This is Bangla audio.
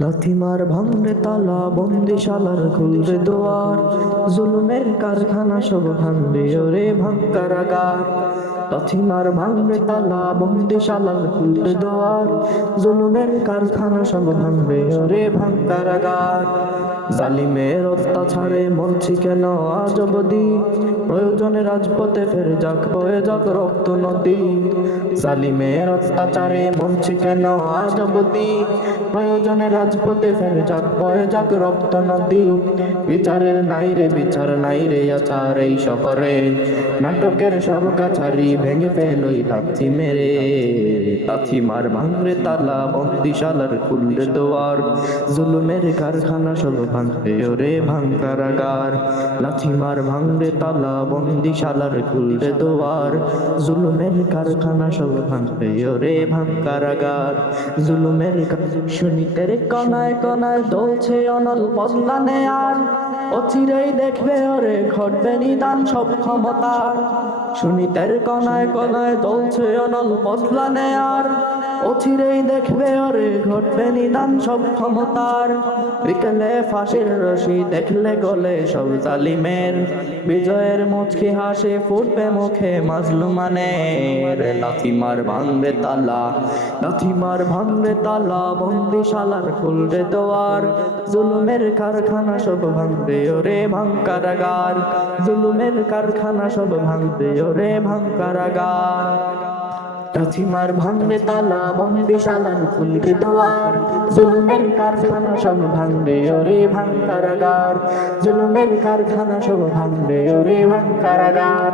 লাথিমার ভাঙলে তালা বন্দিশালার খুলবে দোয়ার, জুলুমের কারখানা সব ভাঙবে ওরে ভাঙকারাগার। লাথিমার ভাঙলে তালা বন্দিশালার খুলবে দোয়ার, জুলুমের কারখানা সব ভাঙবে ওরে ভাঙকারাগার। জালিমের অত্যাচারে মরছি কেন আজ অবধি, প্রয়োজনে রাজপথে ফের যাক বয়ে যাক রক্ত নদী। জালিমের অত্যাচারে মরছি কেন আজ অবধি, প্রয়োজনে রাজপথে ফের যাক বয়ে যাক রক্ত নদী। বিচারের নাই রে বিচার নাই রে আচার এই শহরে, নাটকের সব কাছারি ভেঙে ফেলই লাথি মেরে। লাথিমার ভাঙরে তালা বন্দিশালার খুললে দোয়ার, জুলুমের কারখানা সব ভাঙবে ওরে ভাঙকারাগার। লাথিমার ভাঙরে তালা বন্দিশালার খুললে দোয়ার, জুলুমের কারখানা সব ভাঙবে ওরে ভাঙকারাগার। জুলুমের সুনীতের কনায় কনায় দলছে অনল বদলানে আর, অচিরেই দেখবে ওরে ঘটবে নিদান সব ক্ষমতা। সুনীতের কনায় কনায় দলছে অনল বদলানে আর, অচিরেই দেখবে ওরে ঘটবে নিদান সব ক্ষমতার। বিকেলে ফাঁসির রশি দেখলে গলে সব জালিমের, বিজয়ের মুচকি হাসি ফুটবে মুখে মাজলুমানের। লাথিমার ভাঙবে তালা, লাথিমার ভাঙবে তালা বন্দিশালার খুলবে দোয়ার, জুলুমের কারখানা সব ভাঙবে ওরে ভাঙকারাগার। জুলুমের কারখানা সব ভাঙবে ওরে ভাঙকারাগার। লাথিমার ভাঙবে তালা বন্দিশালার খুলবে দোয়ার, জুলুমের কারখানা সব ভাঙবে ওরে ভাঙকারাগার। জুলুমের কারখানা সব ভাঙবে ওরে ভাঙকারাগার।